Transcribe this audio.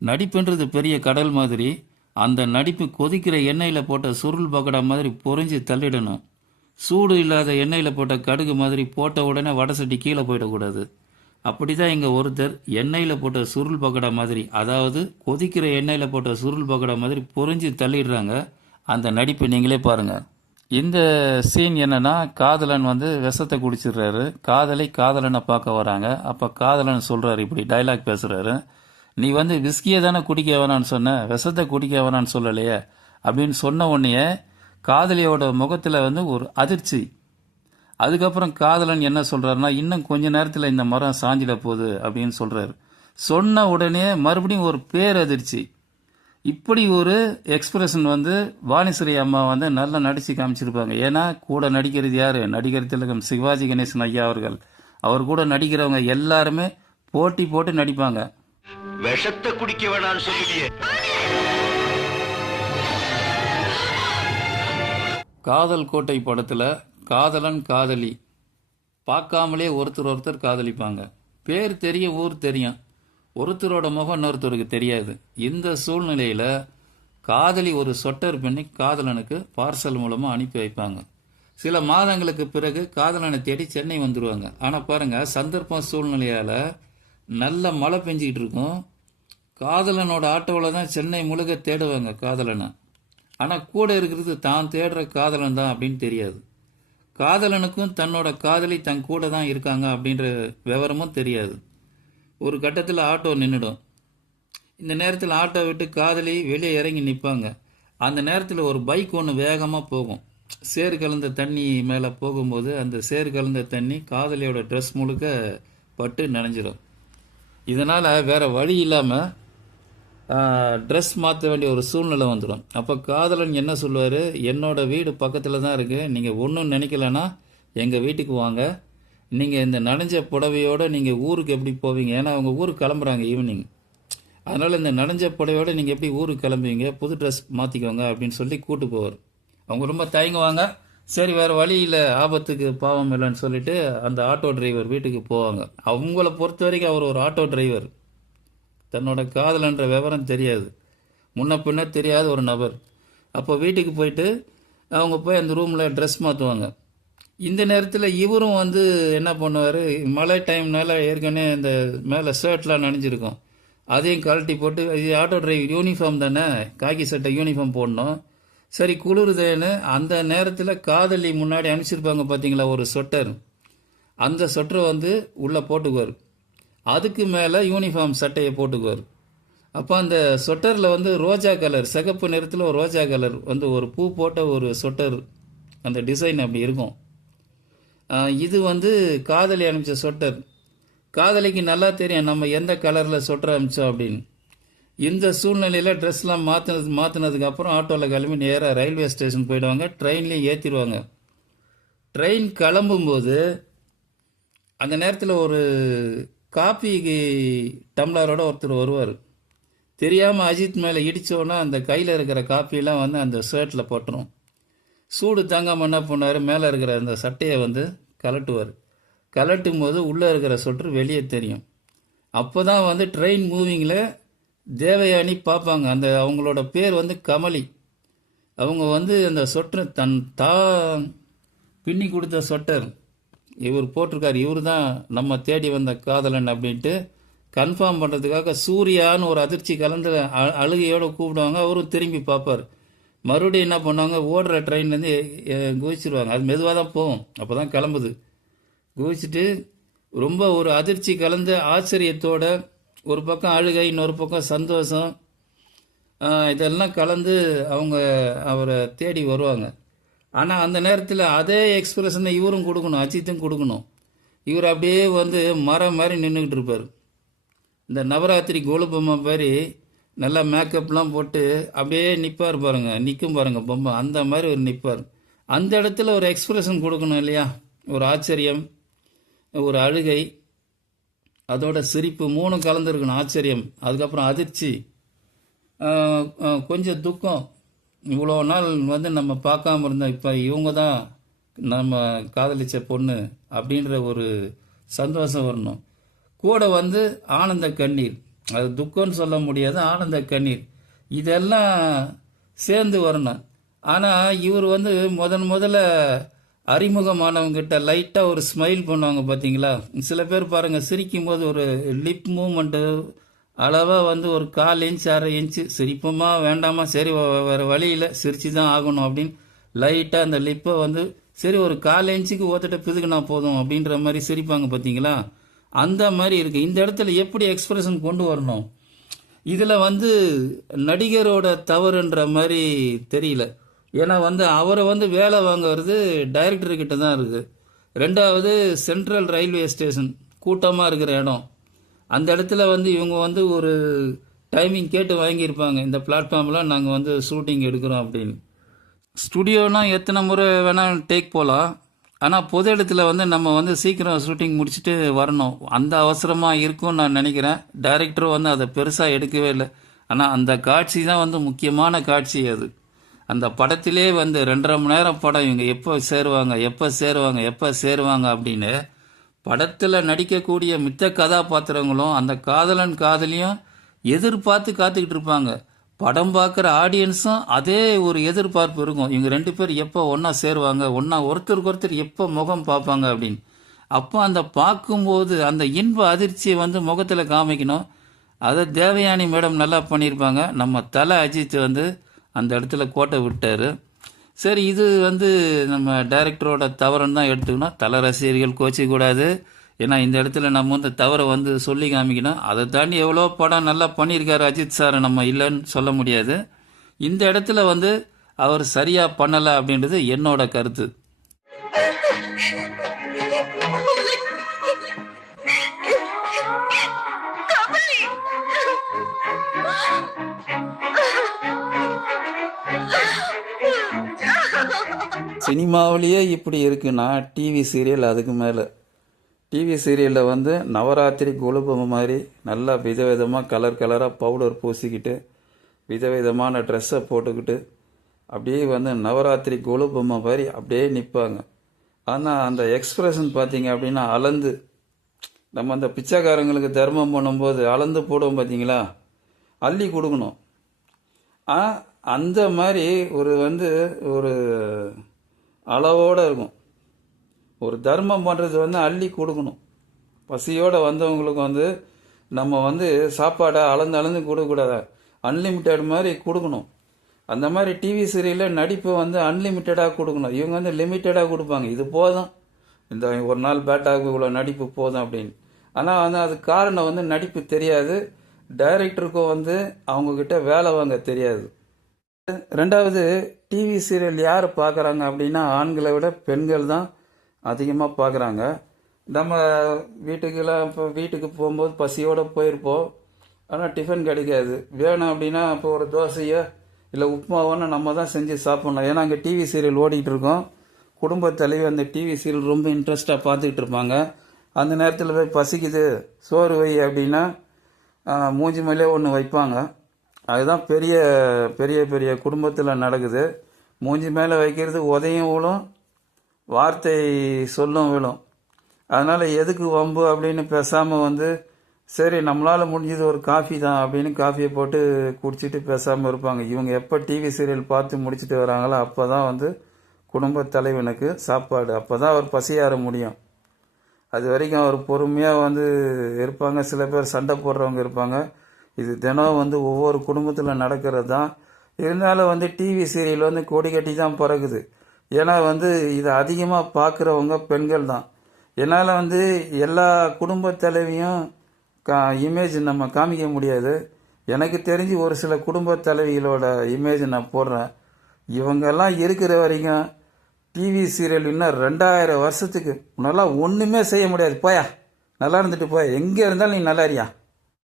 நடிப்புன்றது பெரிய கடல் மாதிரி. அந்த நடிப்பு கொதிக்கிற எண்ணெயில் போட்ட சுருள் பக்கடா மாதிரி பொறிஞ்சு தள்ளிடணும். சூடு இல்லாத எண்ணெயில் போட்ட கடுகு மாதிரி போட்ட உடனே வடை சட்டி கீழே போயிடக்கூடாது. அப்படிதான் இங்கே ஒருத்தர் எண்ணெயில் போட்ட சுருள் பக்கடா மாதிரி, அதாவது கொதிக்கிற எண்ணெயில் போட்ட சுருள் பக்கடா மாதிரி பொறிஞ்சு தள்ளிடுறாங்க. அந்த நடிப்பு நீங்களே பாருங்கள். இந்த சீன் என்னன்னா, காதலன் வந்து விஷத்தை குடிச்சிடுறாரு. காதலை காதலனை பார்க்க வராங்க. அப்போ காதலன் சொல்கிறாரு, இப்படி டைலாக் பேசுகிறாரு, நீ வந்து விஸ்கியை தானே குடிக்க வேணான்னு சொன்ன, விஷத்தை குடிக்க வேணான்னு சொல்லலையே அப்படின்னு சொன்ன உடனே காதலியோட முகத்தில் வந்து ஒரு அதிர்ச்சி. அதுக்கப்புறம் காதலன் என்ன சொல்கிறாருன்னா, இன்னும் கொஞ்ச நேரத்தில் இந்த மரம் சாஞ்சிட போகுது அப்படின்னு சொல்கிறாரு. சொன்ன உடனே மறுபடியும் ஒரு பேரதிர்ச்சி. இப்படி ஒரு எக்ஸ்பிரஷன் வந்து வாணிஸ்ரீ அம்மா வந்து நல்லா நடிச்சு காமிச்சிருப்பாங்க. ஏன்னா கூட நடிக்கிறது யாரு? நடிகர் திலகம் சிவாஜி கணேசன் ஐயா அவர்கள். அவர் கூட நடிக்கிறவங்க எல்லாருமே போட்டி போட்டு நடிப்பாங்க. விஷத்தை குடிக்க வேணாம்னு சொல்லியே. காதல் கோட்டை படத்துல காதலன் காதலி பார்க்காமலே ஒருத்தர் காதலிப்பாங்க. பேர் தெரியும், ஊர் தெரியும், ஒருத்தரோட முகம் இன்னொருத்தருக்கு தெரியாது. இந்த சூழ்நிலையில காதலி ஒரு சொட்டர் பண்ணி காதலனுக்கு பார்சல் மூலமா அனுப்பி வைப்பாங்க. சில மாதங்களுக்கு பிறகு காதலனை தேடி சென்னை வந்துடுவாங்க. ஆனா பாருங்க, சந்தர்ப்பம் சூழ்நிலையால நல்ல மழை பெஞ்சிக்கிட்டு இருக்கும். காதலனோட ஆட்டோவில் தான் சென்னை முழுக்க தேடுவாங்க காதலனை. ஆனால் கூட இருக்கிறது தான் தேடுற காதலன் தான் அப்படின்னு தெரியாது. காதலனுக்கும் தன்னோட காதலி தன் கூட தான் இருக்காங்க அப்படின்ற விவரமும் தெரியாது. ஒரு கட்டத்தில் ஆட்டோ நின்றுடும். இந்த நேரத்தில் ஆட்டோ விட்டு காதலி வெளியே இறங்கி நிற்பாங்க. அந்த நேரத்தில் ஒரு பைக் ஒன்று வேகமாக போகும். சேறு கலந்த தண்ணி மேலே போகும்போது அந்த சேறு கலந்த தண்ணி காதலியோட ட்ரெஸ் முழுக்க பட்டு நனைஞ்சிடும். இதனால் வேற வழி இல்லாமல் ட்ரெஸ் மாற்ற வேண்டிய ஒரு சூழ்நிலை வந்துடும். அப்போ காதலன் என்ன சொல்லுவார், என்னோட வீடு பக்கத்தில் தான் இருக்குது, நீங்கள் ஒன்றும் நினைக்கலன்னா எங்கள் வீட்டுக்கு வாங்க, நீங்கள் இந்த நனைஞ்ச புடவையோடு நீங்கள் ஊருக்கு எப்படி போவீங்க, ஏன்னா அவங்க ஊருக்கு கிளம்புறாங்க ஈவினிங், அதனால் இந்த நனைஞ்ச புடவையோடு நீங்கள் எப்படி ஊருக்கு கிளம்புவீங்க, புது ட்ரெஸ் மாற்றிக்கோங்க அப்படின்னு சொல்லி கூட்டு போவார். அவங்க ரொம்ப தயங்குவாங்க. சரி வேறு வழி இல்லை, ஆபத்துக்கு பாவம் இல்லைன்னு சொல்லிட்டு அந்த ஆட்டோ டிரைவர் வீட்டுக்கு போவாங்க. அவங்கள பொறுத்த வரைக்கும் அவர் ஒரு ஆட்டோ டிரைவர். தன்னோட காதலன்ற விவரம் தெரியாது, முன்ன பின்ன தெரியாத ஒரு நபர். அப்போ வீட்டுக்கு போயிட்டு அவங்க போய் அந்த ரூமில் ட்ரெஸ் மாற்றுவாங்க. இந்த நேரத்தில் இவரும் வந்து என்ன பண்ணுவார், மழை டைம்னால ஏற்கனவே இந்த மேலே ஷர்ட்லாம் நனைஞ்சிருக்கும், அதையும் கழட்டி போட்டு, இது ஆட்டோ டிரைவர் யூனிஃபார்ம் தானே, காக்கி சட்டை யூனிஃபார்ம் போடணும், சரி குளிருதேன்னு அந்த நேரத்தில் காதலி முன்னாடி அனுப்பிச்சிருப்பாங்க பார்த்தீங்களா ஒரு சொட்டர், அந்த சொட்டரை வந்து உள்ளே போட்டுக்குவார். அதுக்கு மேலே யூனிஃபார்ம் சட்டையை போட்டுக்குவார். அப்போ அந்த சொட்டரில் வந்து ரோஜா கலர், சிகப்பு நிறத்தில் ஒரு ரோஜா கலர் வந்து ஒரு பூ போட்ட ஒரு சொட்டர், அந்த டிசைன் அப்படி இருக்கும். இது வந்து காதலி அனுப்பிச்ச சொட்டர். காதலிக்கு நல்லா தெரியும் நம்ம எந்த கலரில் சொட்டர் அனுப்பிச்சோம் அப்படின்னு. இந்த சூழ்நிலையில் ட்ரெஸ்லாம் மாற்றினதுக்கு அப்புறம் ஆட்டோவில் கிளம்பி நேராக ரயில்வே ஸ்டேஷன் போயிடுவாங்க. ட்ரெயின்லேயும் ஏற்றிடுவாங்க. ட்ரெயின் கிளம்பும்போது அந்த நேரத்தில் ஒரு காப்பி டம்ளரோட ஒருத்தர் வருவார். தெரியாமல் அஜித் மேலே இடித்தோன்னா அந்த கையில் இருக்கிற காப்பியெல்லாம் வந்து அந்த ஷர்ட்டில் போட்டுரும். சூடு தாங்காமல் என்ன பண்ணார், மேலே இருக்கிற அந்த சட்டையை வந்து கலட்டுவார். கலட்டும் போது உள்ளே இருக்கிற சொட்டர் வெளியே தெரியும். அப்போ தான் வந்து ட்ரெயின் மூவிங்கில் தேவயானி பார்ப்பாங்க. அந்த அவங்களோட பேர் வந்து கமலி. அவங்க வந்து அந்த சொட்டர் பின்னி கொடுத்த சொட்டர் இவர் போட்டிருக்கார், இவர் தான் நம்ம தேடி வந்த காதலன் அப்படின்ட்டு கன்ஃபார்ம் பண்ணுறதுக்காக சூர்யான்னு ஒரு அதிர்ச்சி கலந்து அழுகையோடு கூப்பிடுவாங்க. அவரும் திரும்பி பார்ப்பார். மறுபடியும் என்ன பண்ணுவாங்க, ஓடுற ட்ரெயின்லேருந்து குதிச்சிருவாங்க. அது மெதுவாக தான் போகும், அப்போ தான் கிளம்புது. குதிச்சுட்டு ரொம்ப ஒரு அதிர்ச்சி கலந்த ஆச்சரியத்தோட, ஒரு பக்கம் அழுகை, இன்னொரு பக்கம் சந்தோஷம், இதெல்லாம் கலந்து அவங்க அவரை தேடி வருவாங்க. ஆனால் அந்த நேரத்தில் அதே எக்ஸ்பிரஷனை இவரும் கொடுக்கணும், அஜித்தும் கொடுக்கணும். இவர் அப்படியே வந்து மரம் மாதிரி நின்றுக்கிட்டு இருப்பார். இந்த நவராத்திரி கோலு பொம்மை மாதிரி நல்லா மேக்கப்லாம் போட்டு அப்படியே நிற்பார் பாருங்க, நிற்கும் பாருங்க பொம்மை, அந்த மாதிரி ஒரு நிற்பார். அந்த இடத்துல ஒரு எக்ஸ்பிரஷன் கொடுக்கணும் இல்லையா, ஒரு ஆச்சரியம், ஒரு அழுகை, அதோட சிரிப்பு, மூணு கலந்துருக்கணும். ஆச்சரியம், அதுக்கப்புறம் அதிர்ச்சி, கொஞ்சம் துக்கம். இவ்வளோ நாள் வந்து நம்ம பார்க்காம இருந்தோம், இப்போ இவங்க தான் நம்ம காதலிச்ச பொண்ணு அப்படின்ற ஒரு சந்தோஷம் வரணும். கூட வந்து ஆனந்த கண்ணீர். அது துக்கம்னு சொல்ல முடியாது, ஆனந்த கண்ணீர். இதெல்லாம் சேர்ந்து வரணும். ஆனால் இவர் வந்து முதல்ல அறிமுகமானவங்கிட்ட லைட்டாக ஒரு ஸ்மைல் பண்ணுவாங்க பார்த்தீங்களா. சில பேர் பாருங்கள், சிரிக்கும் போது ஒரு லிப் மூமெண்ட்டு அளவாக வந்து ஒரு 1/4 இன்ச் 1/2 இன்ச்சு சிரிப்புமா வேண்டாமா, சரி வேறு வழியில் சிரிச்சு தான் ஆகணும் அப்படின்னு லைட்டாக அந்த லிப்பை வந்து சரி ஒரு 1/4 இன்ச்சுக்கு ஒருத்தட்ட பிதுக்குனா போதும் அப்படின்ற மாதிரி சிரிப்பாங்க பார்த்தீங்களா. அந்த மாதிரி இருக்குது. இந்த இடத்துல எப்படி எக்ஸ்பிரஷன் கொண்டு வரணும், இதில் வந்து நடிகரோட தவறுன்ற மாதிரி தெரியல. ஏன்னா வந்து அவரை வந்து வேலை வாங்குறது டைரக்டர்கிட்ட தான் இருக்குது. ரெண்டாவது சென்ட்ரல் ரயில்வே ஸ்டேஷன் கூட்டமாக இருக்கிற இடம். அந்த இடத்துல வந்து இவங்க வந்து ஒரு டைமிங் கேட்டு வாங்கியிருப்பாங்க, இந்த பிளாட்ஃபார்மில் நாங்கள் வந்து ஷூட்டிங் எடுக்கிறோம் அப்படின்னு. ஸ்டுடியோனா எத்தனை முறை வேணால் டேக் போகலாம். ஆனால் பொது இடத்துல வந்து நம்ம வந்து சீக்கிரம் ஷூட்டிங் முடிச்சுட்டு வரணும். அந்த அவசரமாக இருக்கும்னு நான் நினைக்கிறேன். டைரக்டரும் வந்து அதை பெருசாக எடுக்கவே இல்லை. ஆனால் அந்த காட்சி தான் வந்து முக்கியமான காட்சி. அது அந்த படத்திலே வந்து 2.5 மணி நேரம் படம். இவங்க எப்போ சேருவாங்க அப்படின்னு படத்தில் நடிக்கக்கூடிய மித்த கதாபாத்திரங்களும் அந்த காதலன் காதலியும் எதிர்பார்த்து காத்துக்கிட்டு இருப்பாங்க. படம் பார்க்குற ஆடியன்ஸும் அதே ஒரு எதிர்பார்ப்பு இருக்கும், இவங்க 2 பேர் எப்போ ஒன்றா சேருவாங்க, ஒருத்தருக்கு ஒருத்தர் எப்போ முகம் பார்ப்பாங்க அப்படின்னு. அப்போ அந்த பார்க்கும்போது அந்த இன்ப அதிர்ச்சியை வந்து முகத்தில் காமிக்கணும். அதை தேவயானி மேடம் நல்லா பண்ணியிருப்பாங்க. நம்ம தலை அஜித் வந்து அந்த இடத்துல கோட்டை விட்டார். சரி, இது வந்து நம்ம டைரக்டரோட தவறுன்னு தான் எடுத்துக்கணும். தலை ரசிகர்கள் கோச்சிக்கூடாது. ஏன்னா இந்த இடத்துல நம்ம வந்து தவறை வந்து சொல்லி காமிக்கணும். அதை தாண்டி எவ்வளோ படம் நல்லா பண்ணியிருக்காரு அஜித் சார், நம்ம இல்லைன்னு சொல்ல முடியாது. இந்த இடத்துல வந்து அவர் சரியாக பண்ணலை அப்படின்றது என்னோட கருத்து. சினிமாவிலேயே இப்படி இருக்குன்னா டிவி சீரியல் அதுக்கு மேலே. டிவி சீரியலில் வந்து நவராத்திரி கொலுபொம்மை மாதிரி நல்லா விதவிதமாக கலராக பவுடர் பூசிக்கிட்டு விதவிதமான ட்ரெஸ்ஸை போட்டுக்கிட்டு அப்படியே வந்து நவராத்திரி கொலுபொம்மை மாதிரி அப்படியே நிற்பாங்க. ஆனால் அந்த எக்ஸ்பிரஷன் பார்த்தீங்க அப்படின்னா அளந்து, நம்ம அந்த பிச்சைக்காரங்களுக்கு தர்மம் பண்ணும்போது அளந்து போடுவோம் பார்த்தீங்களா, அள்ளி கொடுக்கணும். அந்த மாதிரி ஒரு அளவோடு இருக்கும். ஒரு தர்மம் பண்ணுறது வந்து அள்ளி கொடுக்கணும். பசியோடு வந்தவங்களுக்கு வந்து நம்ம வந்து சாப்பாடை அளந்து கொடுக்கக்கூடாது, அன்லிமிட்டெட் மாதிரி கொடுக்கணும். அந்த மாதிரி டிவி சீரியலில் நடிப்பை வந்து அன்லிமிட்டடாக கொடுக்கணும். இவங்க வந்து லிமிட்டடாக கொடுப்பாங்க, இது போதும், இந்த ஒரு நாள் பேட்டாக இவ்வளோ நடிப்பு போதும் அப்படின்னு. ஆனால் வந்து அது காரணம் வந்து நடிப்பு தெரியாது, டைரக்டருக்கும் வந்து அவங்கக்கிட்ட வேலை வாங்க தெரியாது. ரெண்டாவது, டிவி சீரியல் யார் பார்க்குறாங்க அப்படின்னா ஆண்களை விட பெண்கள் தான் அதிகமாக பார்க்குறாங்க. நம்ம வீட்டுக்கு போகும்போது பசியோடு போயிருப்போம். ஆனால் டிஃபன் கிடைக்காது. வேணும் அப்படின்னா இப்போ ஒரு தோசையோ இல்லை உப்புமாவோன்னு நம்ம தான் செஞ்சு சாப்பிட்ணும். ஏன்னா அங்கே டிவி சீரியல் ஓடிக்கிட்டு இருக்கோம். குடும்ப தலைவி அந்த டிவி சீரியல் ரொம்ப இன்ட்ரெஸ்டாக பார்த்துக்கிட்டு இருப்பாங்க. அந்த நேரத்தில் போய் பசிக்குது சோறு வை அப்படின்னா மூஞ்சி மேலே ஒன்று வைப்பாங்க. அதுதான் பெரிய பெரிய பெரிய குடும்பத்தில் நடக்குது. மூஞ்சி மேலே வைக்கிறது உதயம் விழும், வார்த்தை சொல்லும் விழும். அதனால் எதுக்கு வம்பு அப்படின்னு பேசாமல் வந்து சரி நம்மளால் முடிஞ்சது ஒரு காஃபி தான் அப்படின்னு காஃபியை போட்டு குடிச்சிட்டு பேசாமல் இருப்பாங்க. இவங்க எப்போ டிவி சீரியல் பார்த்து முடிச்சுட்டு வராங்களோ அப்போ தான் வந்து குடும்ப தலைவனுக்கு சாப்பாடு, அப்போ தான் அவர் பசியாற முடியும். அது வரைக்கும் அவர் பொறுமையாக வந்து இருப்பாங்க. சில பேர் சண்டை போடுறவங்க இருப்பாங்க. இது தினம் வந்து ஒவ்வொரு குடும்பத்தில் நடக்கிறது தான். இருந்தாலும் வந்து டிவி சீரியல் வந்து கொடி கட்டி தான் பிறகுது. ஏன்னா வந்து இதை அதிகமாக பார்க்குறவங்க பெண்கள் தான். என்னால் வந்து எல்லா குடும்ப தலைவியும் இமேஜ் நம்ம காமிக்க முடியாது. எனக்கு தெரிஞ்சு ஒரு சில குடும்ப தலைவிகளோட இமேஜ் நான் போடுறேன். இவங்கெல்லாம் இருக்கிற வரைக்கும் டிவி சீரியல் இன்னும் 2000 வருஷத்துக்கு நல்லா ஒன்றுமே செய்ய முடியாது. போயா, நல்லா இருந்துட்டு போயா, எங்கே இருந்தாலும் நீ நல்லா இருக்கியா.